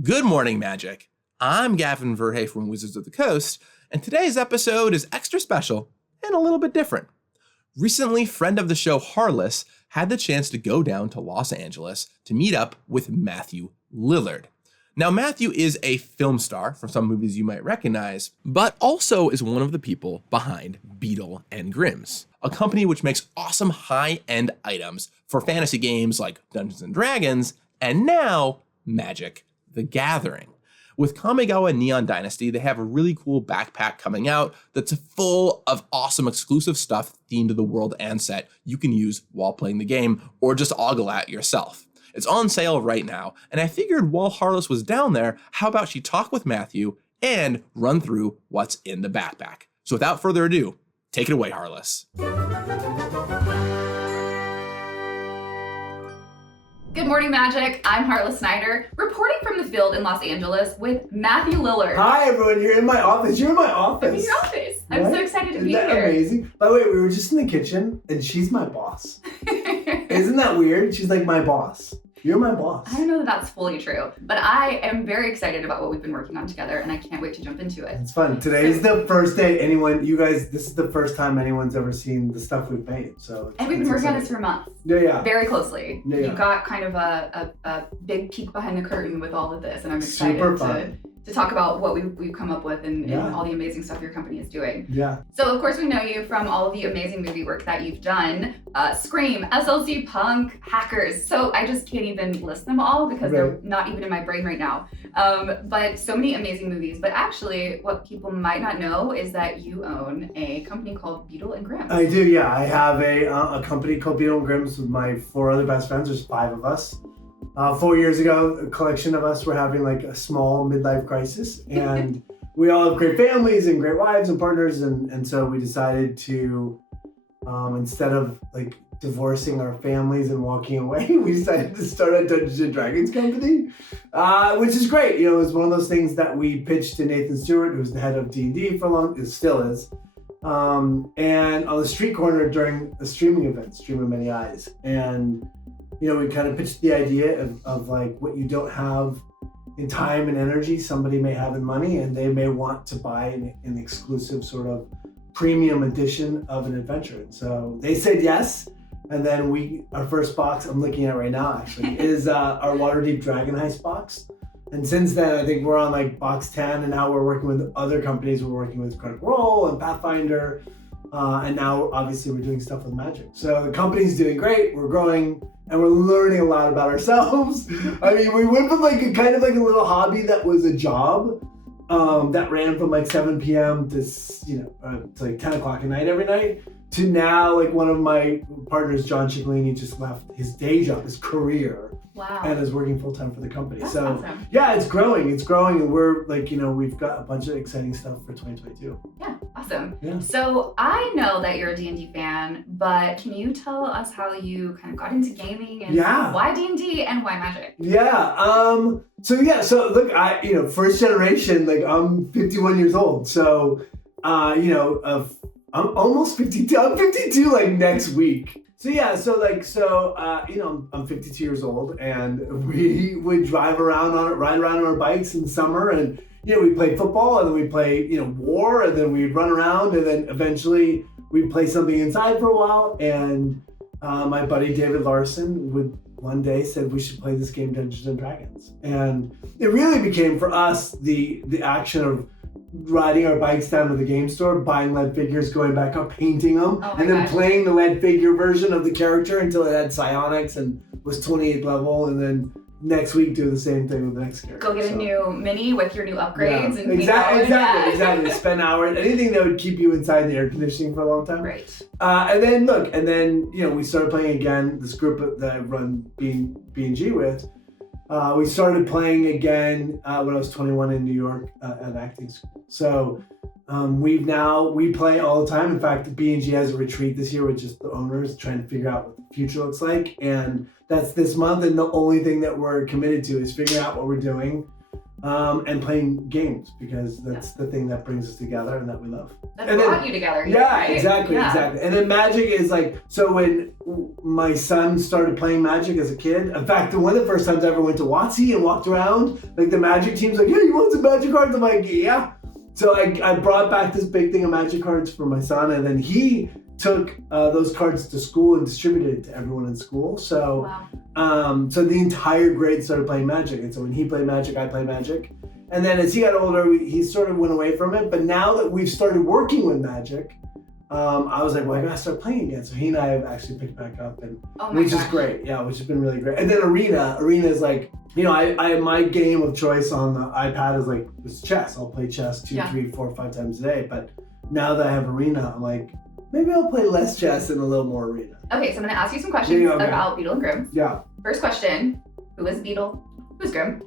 Good morning, Magic. I'm Gavin Verhey from Wizards of the Coast, and today's episode is extra special and a little bit different. Recently, friend of the show Harless had the chance to go down to Los Angeles to meet up with Matthew Lillard. Now, Matthew is a film star from some movies you might recognize, but also is one of the people behind Beadle and Grimm's, a company which makes awesome high-end items for fantasy games like Dungeons & Dragons, and now Magic the Gathering. With Kamigawa Neon Dynasty, they have a really cool backpack coming out that's full of awesome exclusive stuff themed to the world and set you can use while playing the game or just ogle at yourself. It's on sale right now, and I figured while Harless was down there, how about she talk with Matthew and run through what's in the backpack. So without further ado, take it away, Harless. Good morning, Magic. I'm Harless Snyder, reporting from the field in Los Angeles with Matthew Lillard. Hi, everyone. You're in my office. You're in my office. I'm in your office. I'm so excited to be Isn't that here. amazing? By the way, we were just in the kitchen, and she's my boss. Isn't that weird? She's like my boss. You're my boss. I don't know that that's fully true, but I am very excited about what we've been working on together, and I can't wait to jump into it. It's fun. Today is the first day this is the first time anyone's ever seen the stuff we've made. And we've been working on this for months. Yeah. Very closely. Yeah. You got kind of a big peek behind the curtain with all of this, and I'm excited Super fun. to talk about what we've come up with and Yeah. all the amazing stuff your company is doing. Yeah. So of course we know you from all of the amazing movie work that you've done. Scream, SLC Punk, Hackers. So I just can't even list them all because they're not even in my brain right now. But so many amazing movies. But actually what people might not know is that you own a company called Beadle and Grimm. I do, yeah. I have a company called Beetle and Grimm with my 4 other best friends. There's 5 of us. 4 years ago, a collection of us were having like a small midlife crisis, and we all have great families and great wives and partners, and so we decided to, instead of like divorcing our families and walking away, we decided to start a Dungeons and Dragons company, which is great. You know, it was one of those things that we pitched to Nathan Stewart, who's the head of D&D for long, it still is, and on the street corner during a streaming event, Stream of Many Eyes, and you know, we kind of pitched the idea of like what you don't have in time and energy, somebody may have in money, and they may want to buy an exclusive sort of premium edition of an adventure. And so they said yes. And then our first box I'm looking at right now actually is our Waterdeep Dragon Heist box. And since then, I think we're on like box 10, and now we're working with other companies. We're working with Critical Role and Pathfinder. And now obviously we're doing stuff with Magic. So the company's doing great, we're growing, and we're learning a lot about ourselves. I mean, we went from like a kind of like a little hobby that was a job that ran from like 7 p.m. to like 10 o'clock at night every night, to now like one of my partners, John Ciccolini, just left his day job, his career. Wow. And is working full time for the company. That's so awesome. Yeah, it's growing, and we're like, you know, we've got a bunch of exciting stuff for 2022. Yeah, awesome. Yeah. So I know that you're a D&D fan, but can you tell us how you kind of got into gaming and why D&D and why Magic? Yeah. So look, first generation, like I'm 51 years old. So, I'm almost 52. I'm 52 like next week. So yeah, I'm 52 years old, and we would ride around on our bikes in the summer, and we play football, and then we play war, and then we'd run around, and then eventually we'd play something inside for a while. And my buddy David Larson would one day said we should play this game Dungeons and Dragons, and it really became for us the action of riding our bikes down to the game store, buying lead figures, going back up, painting them, and then playing the lead figure version of the character until it had psionics and was 28th level, and then next week do the same thing with the next character. Go get a new mini with your new upgrades. Yeah. Exactly. Spend hours, anything that would keep you inside the air conditioning for a long time. Right. And then we started playing again, this group that I run B&G with. We started playing again when I was 21 in New York at acting school. So we play all the time. In fact, B&G has a retreat this year with just the owners trying to figure out what the future looks like. And that's this month. And the only thing that we're committed to is figuring out what we're doing and playing games, because that's the thing that brings us together and that we love. That And brought then- you together. Yeah, right? exactly. And then Magic is like, so when my son started playing Magic as a kid, in fact, one of the first times I ever went to WotC and walked around, like the Magic team's like, hey, you want some Magic cards? I'm like, yeah. So I brought back this big thing of Magic cards for my son, and then he took those cards to school and distributed it to everyone in school. So, Wow. so the entire grade started playing Magic, and so when he played Magic, I played Magic. And then as he got older, he sort of went away from it. But now that we've started working with Magic, I was like, well, I gotta start playing again. So he and I have actually picked back up, and Oh my which is gosh. great. Yeah, which has been really great. And then Arena is like, you know, I my game of choice on the iPad is like it's chess. I'll play chess 2, 3, 4, 5 times a day. But now that I have Arena, I'm like, maybe I'll play less chess and a little more Arena. Okay, so I'm gonna ask you some questions Yeah, okay. about Beadle and Grimm. Yeah. First question: who is Beadle? Who's Grimm?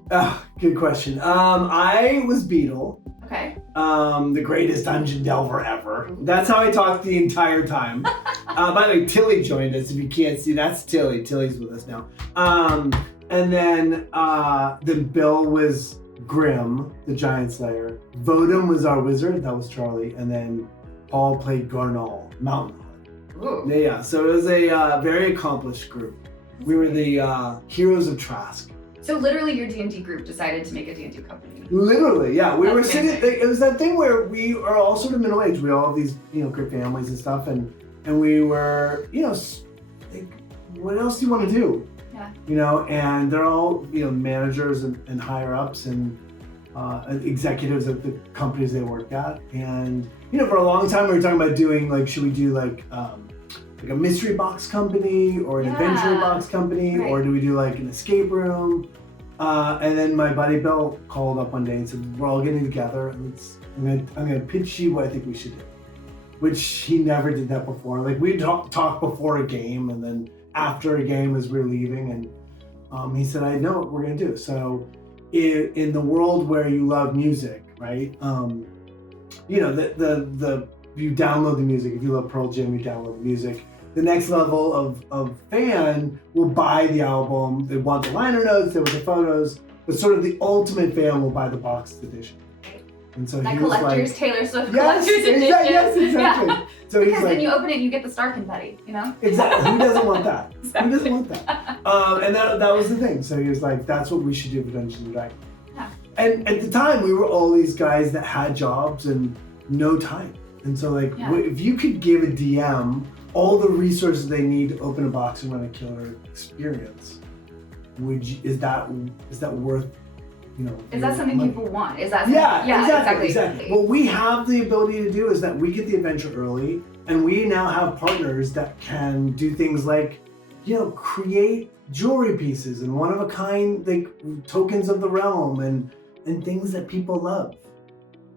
Good question. I was Beetle. Okay. The greatest dungeon delver ever. That's how I talked the entire time. By the way, Tilly joined us. If you can't see, that's Tilly. Tilly's with us now. And then Bill was Grimm, the Giant Slayer. Vodum was our wizard. That was Charlie. And then Paul played Garnal, Mountain Hawk. Ooh. Yeah. So it was a very accomplished group. We were the heroes of Trask. So literally, your D&D group decided to make a D&D company. Literally, yeah. We That's were sitting. amazing. It was that thing where we are all sort of middle aged. We all have these, great families and stuff, and we were, like, what else do you want to do? Yeah. And they're all, managers and higher ups and executives at the companies they work at, and for a long time we were talking about doing like, should we do like a mystery box company or an adventure box company, Right. or do we do like an escape room? And then my buddy Bill called up one day and said, we're all getting together and I'm gonna pitch you what I think we should do. Which he never did that before. Like we'd talk before a game and then after a game as we were leaving, and he said, I know what we're gonna do. So in the world where you love music, right? You download the music. If you love Pearl Jam, you download the music. The next level of fan will buy the album. They want the liner notes, they want the photos, but sort of the ultimate fan will buy the boxed edition. And so That he was collector's like, Taylor Swift yes, collector's edition. yes, exactly. Yeah. So he's Because like, then you open it and you get the star confetti, exactly. Who doesn't want that? Exactly. Who doesn't want that? And that was the thing. So he was like, that's what we should do for Dungeons and Dragons. Yeah. And at the time, we were all these guys that had jobs and no time. And so like, if you could give a DM all the resources they need to open a box and run a killer experience, is that worth, Is that something money? people want? Is that Exactly. What we have the ability to do is that we get the adventure early, and we now have partners that can do things like, create jewelry pieces and one of a kind like tokens of the realm and things that people love,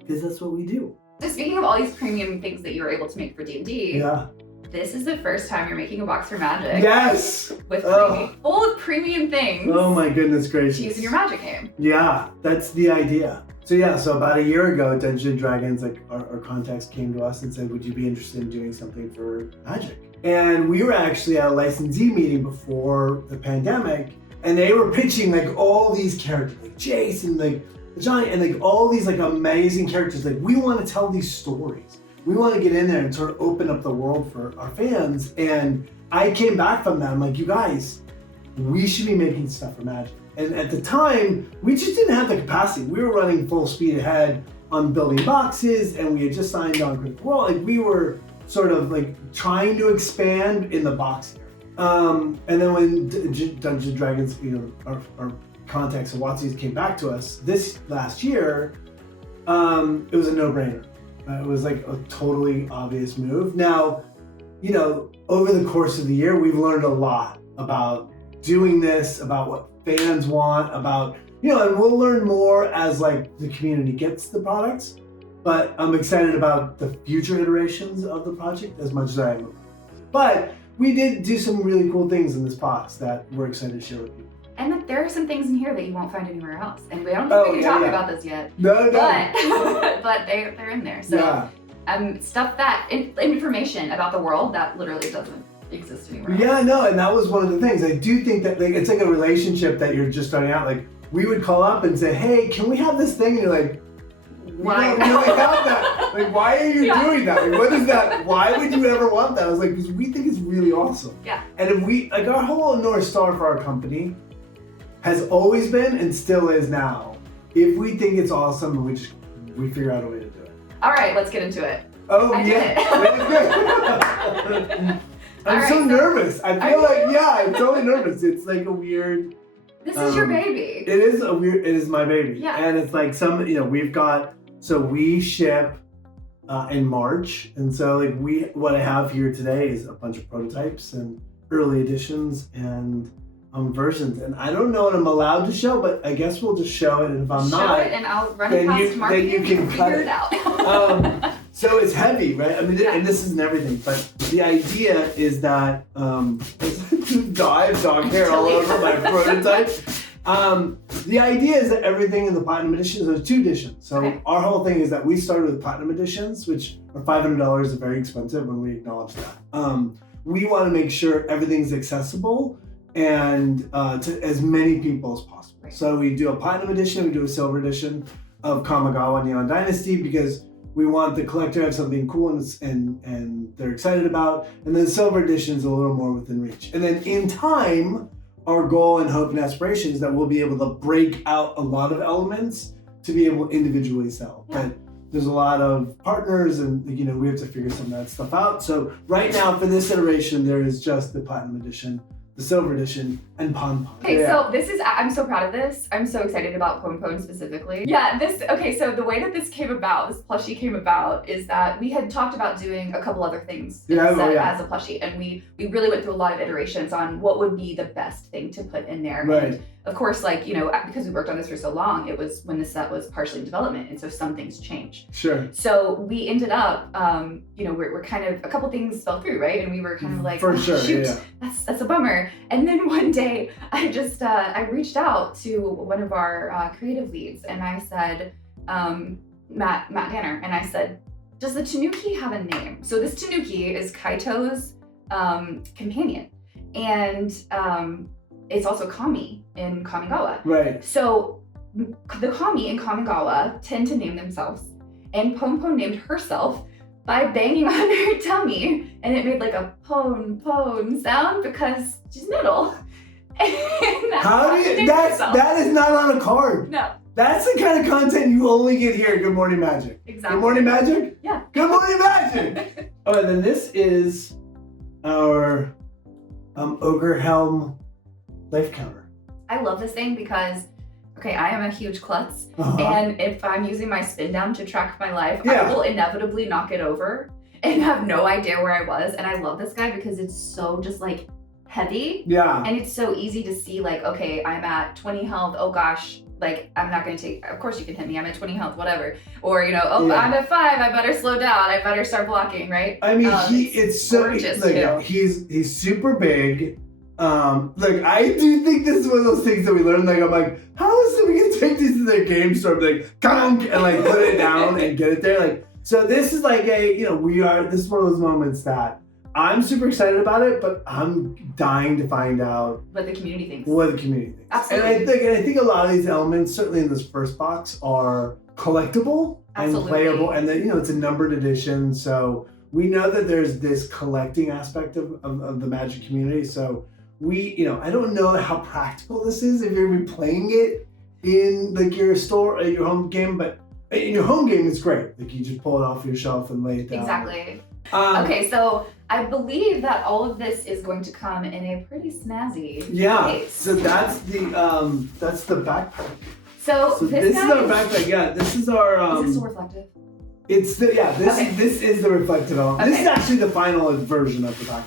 because that's what we do. So speaking of all these premium things that you were able to make for D&D, Yeah. this is the first time you're making a box for Magic. Yes. With Oh. full of premium things. Oh my goodness To gracious. use in your Magic game. Yeah, that's the idea. So about a year ago, Dungeons and Dragons, like our contacts came to us and said, would you be interested in doing something for Magic? And we were actually at a licensee meeting before the pandemic, and they were pitching like all these characters, like Jason, like Johnny, and like all these like amazing characters. Like we want to tell these stories. We want to get in there and sort of open up the world for our fans. And I came back from that. I'm like, you guys, we should be making stuff for Magic. And at the time, we just didn't have the capacity. We were running full speed ahead on building boxes, and we had just signed on Critical Role. Like we were sort of like trying to expand in the box area. And then when Dungeons and Dragons, our contacts and WotC's came back to us this last year, it was a no-brainer. It was like a totally obvious move. Now, over the course of the year, we've learned a lot about doing this, about what fans want, about, and we'll learn more as like the community gets the products. But I'm excited about the future iterations of the project as much as I am. But we did do some really cool things in this box that we're excited to share with you. And there are some things in here that you won't find anywhere else. And we don't think we can talk about this yet. No. But they're in there. So stuff that, information about the world that literally doesn't exist anywhere else. Yeah, no, and that was one of the things. I do think that it's like a relationship that you're just starting out. Like we would call up and say, hey, can we have this thing? And you're like, Why? We don't really have that. Like, why are you doing that? Like, what is that? Why would you ever want that? I was like, because we think it's really awesome. Yeah. And if we, like, our whole North Star for our company has always been and still is now, if we think it's awesome, we figure out a way to do it. All right, let's get into it. Oh, I did yeah. I'm All right, so so- nervous. I feel Are like, you? yeah, I'm totally nervous. It's like a weird. This is your baby. It is my baby. Yeah. And it's like we ship in March. And so like what I have here today is a bunch of prototypes and early editions and versions. And I don't know what I'm allowed to show, but I guess we'll just show it. And if I'm Show not, it and I'll run then it past you- Mark then you can cut figure it. it out. So it's heavy, right? I mean, Yeah. and this isn't everything, but the idea is that I have dog hair all over my prototype. The idea is that everything in the Platinum Edition, there's 2 editions. So Okay. our whole thing is that we started with Platinum Editions, which are $500, are very expensive when we acknowledge that. We want to make sure everything's accessible and to as many people as possible. Right. So we do a Platinum Edition, we do a Silver Edition of Kamigawa Neon Dynasty because we want the collector to have something cool and they're excited about. And then the Silver Edition is a little more within reach. And then in time, our goal and hope and aspiration is that we'll be able to break out a lot of elements to be able to individually sell. Yeah. But there's a lot of partners and we have to figure some of that stuff out. So right now for this iteration, there is just the Platinum Edition, the Silver Edition, and Pon Pon. Okay, so I'm so proud of this. I'm so excited about Pon Pon specifically. Yeah, so the way that this plushie came about is that we had talked about doing a couple other things in the set as a plushie, and we really went through a lot of iterations on what would be the best thing to put in there. Right. And of course, because we worked on this for so long, it was when the set was partially in development, and so some things changed. Sure. So we ended up, we're kind of, a couple things fell through, right? And we were kind of like, For sure, shoot, yeah. that's a bummer. And then one day, I reached out to one of our creative leads, and I said, Matt Danner, and I said, does the Tanuki have a name? So this Tanuki is Kaito's companion, and it's also Kami in Kamigawa. Right. So the Kami in Kamigawa tend to name themselves, and Pon Pon named herself by banging on her tummy, and it made like a pon pon sound because she's middle. How do you, that is not on a card. No, That's the kind of content you only get here at Good Morning Magic. exactly. Good Morning Magic? Yeah. Good Morning Magic! Oh, and then this is our Ogre Helm life counter. I love this thing because, okay, I am a huge klutz, Uh-huh. and if I'm using my spin down to track my life, Yeah. I will inevitably knock it over and have no idea where I was. And I love this guy because it's so just like heavy, Yeah. and it's so easy to see like, okay, I'm at 20 health, oh gosh, like I'm not gonna take, of course you can hit me, I'm at 20 health, whatever. Or, Yeah. I'm at 5, I better slow down, I better start blocking, right? I mean, It's it's so gorgeous, like, too. he's super big. Like I do think this is one of those things that we learned. Like I'm like, how is it we can take these to the game store, like conk, and like put it down and get it there. Like so, this is like this is one of those moments that I'm super excited about it, but I'm dying to find out What the community thinks. what the community thinks. Absolutely. And I think a lot of these elements, certainly in this first box, are collectible and Absolutely. playable, and then it's a numbered edition, so we know that there's this collecting aspect of the Magic community. So I don't know how practical this is if you're gonna be playing it in like your store, your home game, but in your home game it's great. Like you just pull it off your shelf and lay it down. Exactly. Okay. So I believe that all of this is going to come in a pretty snazzy Yeah. case. So that's the backpack. So So this this is guy our backpack. Yeah, this is our. is this so reflective? This Okay. is the reflective element. This is Okay. actually the final version of the backpack.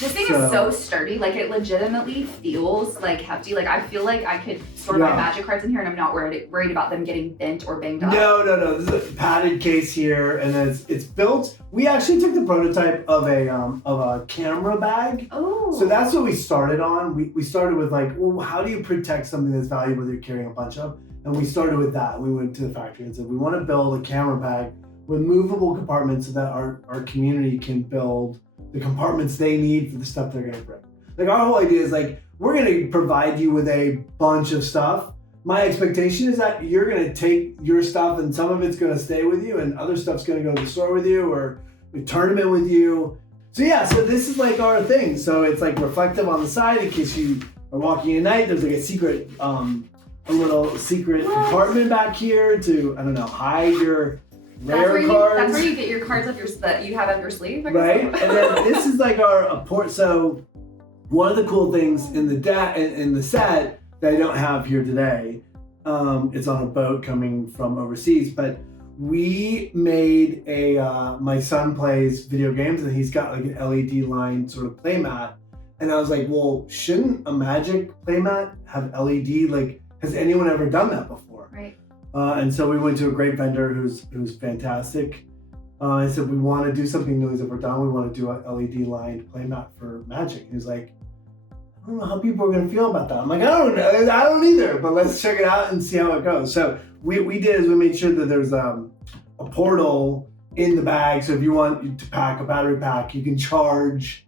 This thing So- is so sturdy. Like it legitimately feels like hefty. Like I feel like I could store my Yeah. magic cards in here, and I'm not worried about them getting bent or banged up. No. This is a padded case here, and then it's built. We actually took the prototype of a camera bag. Oh. So that's what we started on. We started with like, well, how do you protect something that's valuable that you're carrying a bunch of? And we started with that. We went to the factory and said, we want to build a camera bag with movable compartments so that our community can build the compartments they need for the stuff they're going to bring. Like our whole idea is like, we're going to provide you with a bunch of stuff, my expectation is that you're going to take your stuff and some of it's going to stay with you and other stuff's going to go to the store with you or a tournament with you. So yeah, so this is like our thing. So it's like reflective on the side in case you are walking at night. There's like a secret, a little secret compartment back here to, I don't know, hide your rare cards. That's where you get your cards that you have up your sleeve. Right, and then this is like our port. So one of the cool things in the set that I don't have here today, it's on a boat coming from overseas, but we made my son plays video games and he's got like an LED line sort of playmat. And I was like, well, shouldn't a Magic playmat have LED? Like, has anyone ever done that before? Right. And so we went to a great vendor who's fantastic. I said, we want to do something new as ever done. We want to do an LED lined playmat for Magic. And he's like, I don't know how people are going to feel about that. I'm like, I don't know. I don't either, but let's check it out and see how it goes. So we did is we made sure that there's a portal in the bag. So if you want to pack a battery pack, you can charge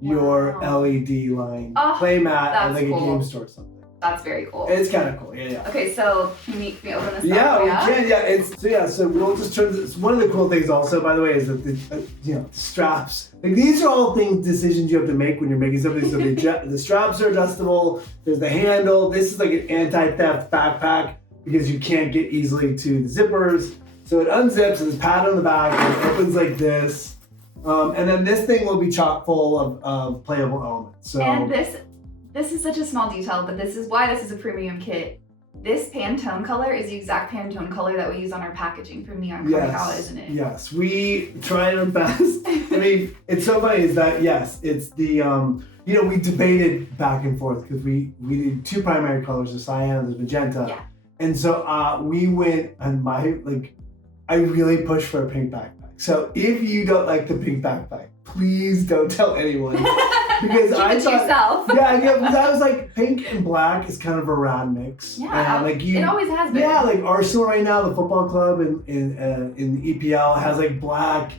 your LED line playmat at like a game store or something. That's very cool. It's kind of cool, yeah. Okay, so can we open this up? Yeah, we can. Yeah, so we'll just turn this. One of the cool things also, by the way, is that the straps. Like these are all decisions you have to make when you're making something. So the straps are adjustable. There's the handle. This is like an anti-theft backpack because you can't get easily to the zippers. So it unzips and there's a pad on the back and it opens like this. And then this thing will be chock full of playable elements. So and this is such a small detail, but this is why this is a premium kit. This Pantone color is the exact Pantone color that we use on our packaging from Neon Kamigawa, isn't it? Yes, we tried our best. I mean, it's so funny is that, yes, it's the, we debated back and forth because we did two primary colors, the cyan and the magenta. Yeah. And so we went, and I really pushed for a pink backpack. So if you don't like the pink backpack, please don't tell anyone. Because Keep it to yourself. Yeah, because I was like, pink and black is kind of a rad mix. Yeah, it always has been. Yeah, like Arsenal right now, the football club in the EPL has like black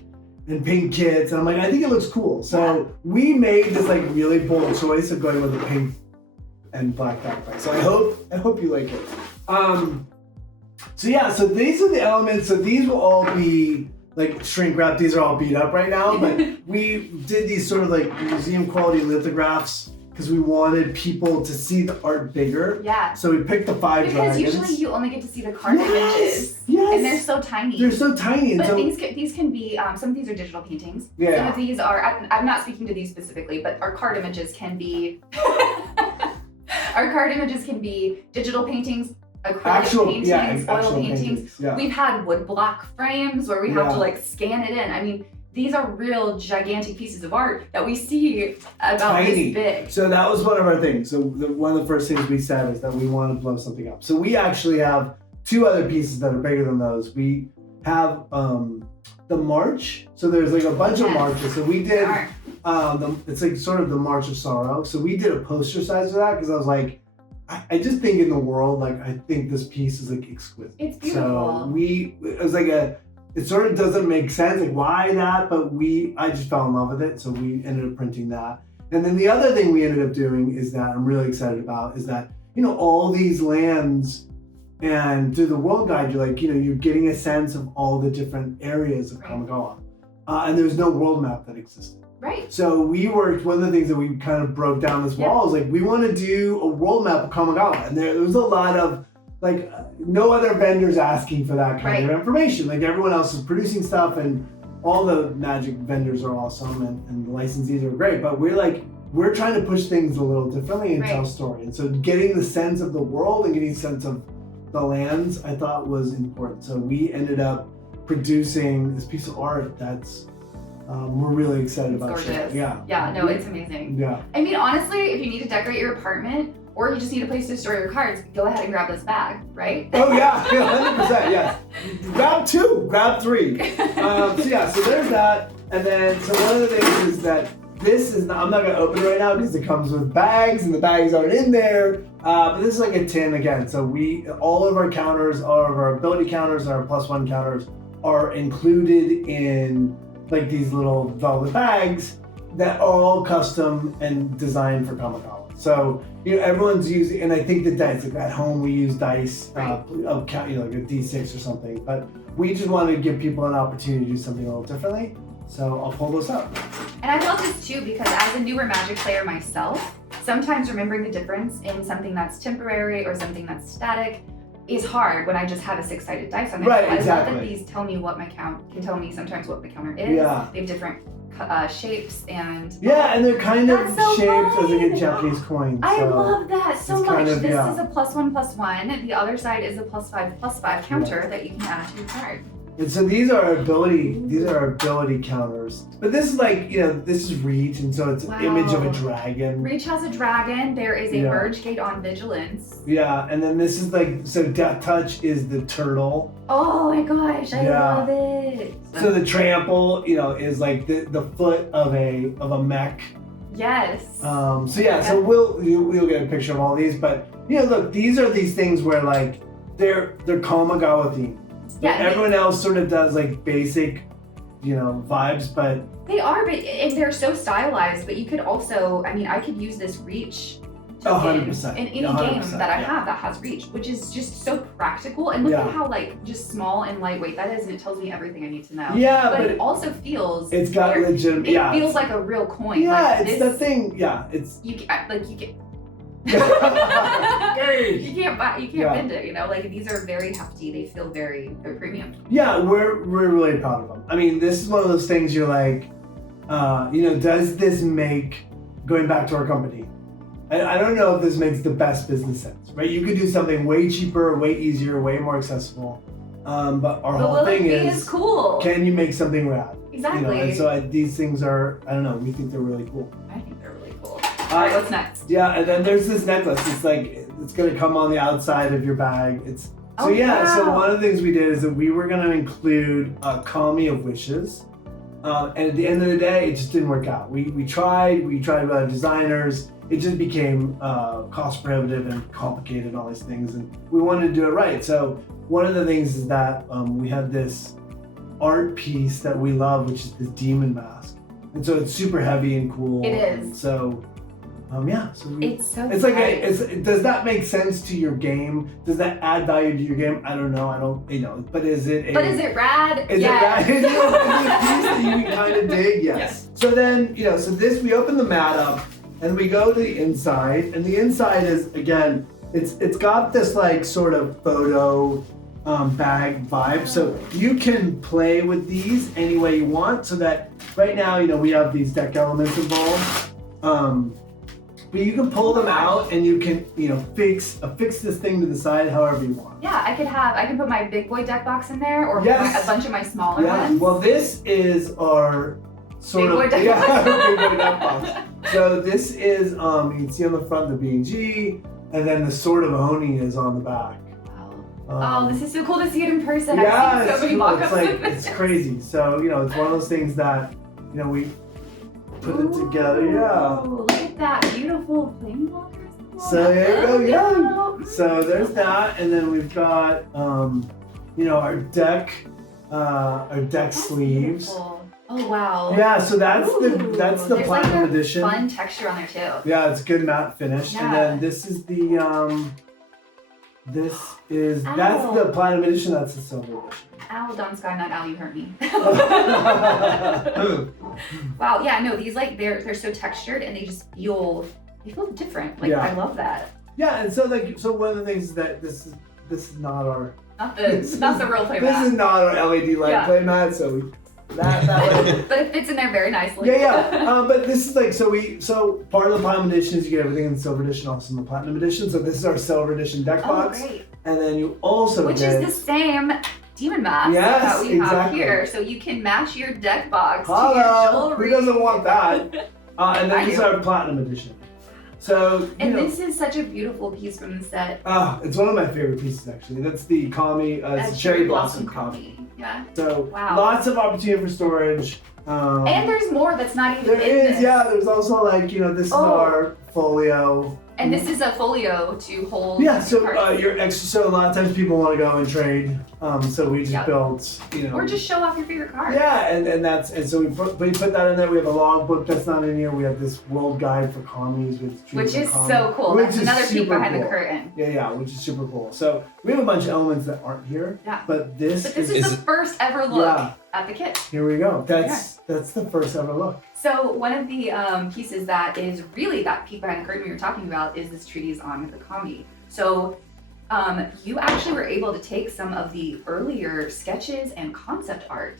and pink kits, and I'm like, I think it looks cool. So we made this like really bold choice of going with a pink and black backpack. So I hope you like it. So these are the elements. So these will all be like shrink wrap. These are all beat up right now, but we did these sort of like museum quality lithographs because we wanted people to see the art bigger. Yeah. So we picked the 5 dragons. Because usually you only get to see the card images. Yes. And they're so tiny. They're so tiny. But these can be, some of these are digital paintings. Yeah. Some of these are, I'm not speaking to these specifically, but our card images can be, digital paintings, acrylic paintings, oil paintings. Yeah. We've had woodblock frames where we have to like scan it in. I mean, these are real gigantic pieces of art that we see about this big. So that was one of our things. So one of the first things we said is that we want to blow something up. So we actually have 2 other pieces that are bigger than those. We have the March. So there's like a bunch of marches. So we did, it's like sort of the March of Sorrow. So we did a poster size of that because I was like, I just think in the world, like, I think this piece is like exquisite. It's beautiful. So it was like it sort of doesn't make sense, like why that, but I just fell in love with it. So we ended up printing that. And then the other thing we ended up doing is that I'm really excited about is that, all these lands and through the world guide, you're like, you're getting a sense of all the different areas of Kamigawa. And there's no world map that existed. Right. So one of the things that we kind of broke down this wall is like, we want to do a world map of Kamigawa. And there was a lot of, like, no other vendors asking for that kind of information. Like, everyone else is producing stuff and all the Magic vendors are awesome and the licensees are great. But we're trying to push things a little differently and tell a story. And so getting the sense of the world and getting a sense of the lands, I thought was important. So we ended up producing this piece of art that's we're really excited about. Gorgeous. Yeah, no, it's amazing. Yeah. I mean, honestly, if you need to decorate your apartment or you just need a place to store your cards, go ahead and grab this bag, right? Oh yeah, 100%, yes. Grab 2, grab 3. So there's that. And then, so one of the things is that I'm not gonna open it right now because it comes with bags and the bags aren't in there. But this is like a tin again. So all of our counters, all of our ability counters, and our +1 counters are included in like these little velvet bags that are all custom and designed for Kamigawa. So everyone's using, and I think the dice, like at home we use dice, Right. of count, like a D6 or something. But we just wanted to give people an opportunity to do something a little differently. So I'll pull those up. And I felt this too because as a newer Magic player myself, sometimes remembering the difference in something that's temporary or something that's static is hard when I just have a 6-sided dice on it. Right, So I exactly. love that these tell me what my count can tell me sometimes what my counter is. Yeah. They have different shapes and Yeah, and they're kind of That's so shaped as like a fun. Japanese coin. I so love that so it's much. kind of- This yeah. is a +1/+1. The other side is a +5/+5 counter that you can add to your card. And so these are ability counters. But this is like, this is Reach, and so it's an image of a Wow. dragon. Reach has a dragon. There is a Yeah. merge gate on Vigilance. Yeah, and then this is like, so Death Touch is the turtle. Oh my gosh, I Yeah. love it. So the trample, is like the foot of a mech. Yes. So we'll get a picture of all these, but look, these are these things where like they're Kamigawa themed. Yeah, Everyone else sort of does like basic, vibes, but They are, and they're so stylized, but you could also, I could use this Reach token 100%, in any 100%, game that I yeah. have that has Reach, which is just so practical. And look Yeah. at how just small and lightweight that is, and it tells me everything I need to know. yeah, But but it also feels it's got very- legitimate. It Yeah, feels like a real coin. yeah, Like, it's this, the thing. Yeah, it's. You get. Hey. You can't Yeah. bend it. These are very hefty. They feel they're premium. Yeah, we're really proud of them. I mean, this is one of those things you're like, does this make, going back to our company, I don't know if this makes the best business sense, right? You could do something way cheaper, way easier, way more accessible. But our The whole Lillard thing B is, cool. can you make something rad? Exactly. And so these things are, I don't know, we think they're really cool. I think they're really cool. All right, what's next? Yeah, and then there's this necklace. It's like, it's gonna come on the outside of your bag. So wow. one of the things we did is that we were gonna include a Kami of Wishes. And at the end of the day, it just didn't work out. We tried with other designers. It just became cost prohibitive and complicated and all these things. And we wanted to do it right. So one of the things is that we had this art piece that we love, which is this demon mask. And so it's super heavy and cool. It is. And so, so It's so it's like nice. does that make sense to your game? Does that add value to your game? I don't know. But is it But is it rad? is Yes. it right? Is it a piece that you can kind of dig? Yes. So then, so this, we open the mat up and we go to the inside, and the inside is, again, it's got this like sort of photo bag vibe. So you can play with these any way you want, so that right now, we have these deck elements involved. But you can pull them out and you can, fix this thing to the side however you want. Yeah, I can put my big boy deck box in there, or Yes. a bunch of my smaller Yeah. ones. Well, this is our sort Big of boy deck yeah, box. big boy deck box. So this is you can see on the front the B&G, and then the Sword of Oni is on the back. Oh, this is so cool to see it in person. Yeah, I've seen so many cool. mock-ups It's like of it's this. crazy. So it's one of those things that we put it together. Yeah. Ooh, look at that beautiful planeswalker. So there you go. Yeah. Yeah. So there's that, and then we've got our deck sleeves. Beautiful. Oh wow. Yeah, so that's the Ooh, there's platinum like a edition. Fun texture on there too. Yeah, it's good matte finish. And Yeah. then this is the that's Ow. the platinum edition, that's the silver edition. Ow, Dawn Sky, not Ow, you hurt me. Wow, yeah, no, these they're so textured and they feel different. Like Yeah. I love that. Yeah, and so one of the things is that this is not our Not the real this playmat. is not our LED light Yeah. playmat, so that way. But it fits in there very nicely. Yeah. But this is like, so part of the platinum edition is you get everything in the silver edition, also in the platinum edition. So this is our silver edition deck Oh, box. great. And then you also Which get is the same demon mask Yes, that we have exactly. here. So you can match your deck box to Holla! your jewelry. Who doesn't want that? And I then this is do. our platinum edition. So And this is such a beautiful piece from the set. it's one of my favorite pieces actually. That's the Kami, it's A a cherry blossom Kami. Yeah. So Wow. lots of opportunity for storage. And there's more that's not even there in is, this. yeah. There's also this is Oh. our folio. And this is a folio to hold. Yeah, so cards. you're extra. So a lot of times people want to go and trade. So we just built, or just show off your favorite card. Yeah, and so we put that in there. We have a logbook that's not in here. We have this world guide for commies which is so cool. That's another peek behind the curtain. Yeah, which is super cool. So we have a bunch of elements that aren't here. Yeah. But this is the first ever look at the kit. Here we go. That's the first ever look. So one of the pieces that is really that peek behind the curtain we were talking about is this treatise on the kami. So you actually were able to take some of the earlier sketches and concept art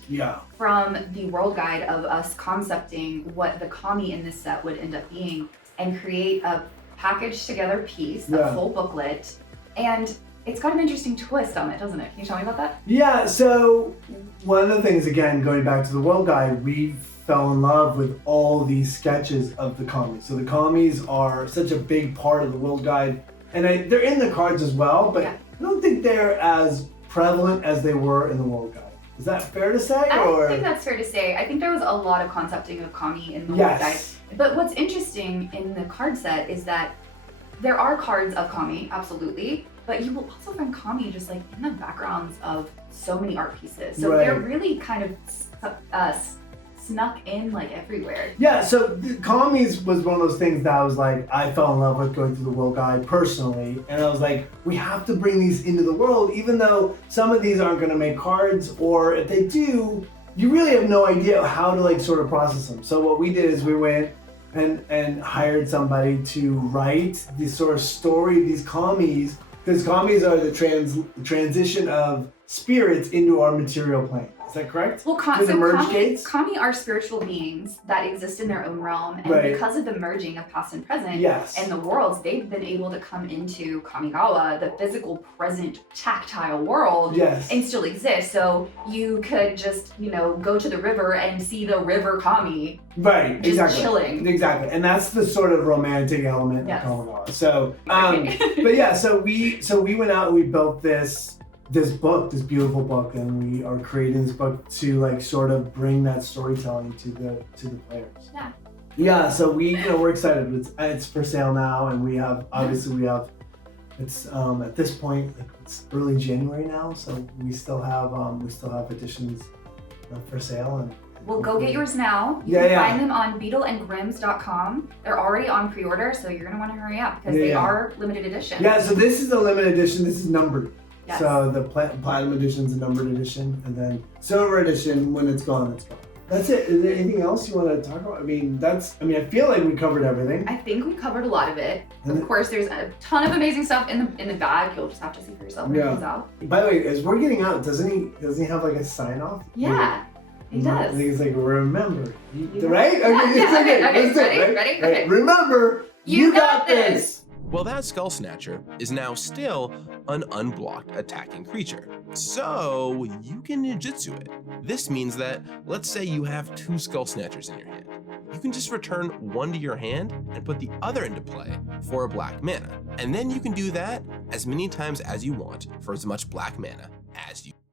from the world guide of us concepting what the kami in this set would end up being and create a packaged together piece, a full booklet. And it's got an interesting twist on it, doesn't it? Can you tell me about that? Yeah, so one of the things, again, going back to the world guide, we fell in love with all these sketches of the kami. So the kamis are such a big part of the world guide. And they're in the cards as well, but I don't think they're as prevalent as they were in the world guide. Is that fair to say? I think that's fair to say. I think there was a lot of concepting of kami in the world guide. But what's interesting in the card set is that there are cards of kami, absolutely, but you will also find kami just like in the backgrounds of so many art pieces. So they're really kind of snuck in like everywhere. Yeah, so the kamis was one of those things that I was like, I fell in love with going through the world guide personally, and I was like, we have to bring these into the world, even though some of these aren't going to make cards, or if they do, you really have no idea how to like sort of process them. So what we did is we went and hired somebody to write this sort of story of these kamis, because kamis are the transition of spirits into our material plane. Is that correct? Well, kami are spiritual beings that exist in their own realm, and because of the merging of past and present and the worlds, they've been able to come into Kamigawa, the physical, present, tactile world, and still exist. So you could just, go to the river and see the river kami, chilling. Exactly, and that's the sort of romantic element of Kamigawa. So, so we went out and we built this beautiful book, and we are creating this book to like sort of bring that storytelling to the players. Yeah, so we're excited. It's for sale now, and we have it's at this point it's early January now, so we still have editions for sale. And well, go get yours now. You can find them on beadleandgrims.com. They're already on pre-order, so you're gonna want to hurry up because they are limited edition. Yeah, so this is a limited edition. This is numbered. So the platinum edition is a numbered edition, and then silver edition, when it's gone, it's gone. That's it. Is there anything else you want to talk about? I feel like we covered everything. I think we covered a lot of it. Of course, there's a ton of amazing stuff in the bag. You'll just have to see for yourself when it comes out. By the way, as we're getting out, doesn't he have like a sign off? Yeah, he does. I think it's like remember, right? Okay. Ready? Okay. Remember, you got this. Well, that Skull Snatcher is now still an unblocked attacking creature, so you can ninjutsu it. This means that, let's say you have 2 Skull Snatchers in your hand. You can just return one to your hand and put the other into play for a black mana. And then you can do that as many times as you want for as much black mana as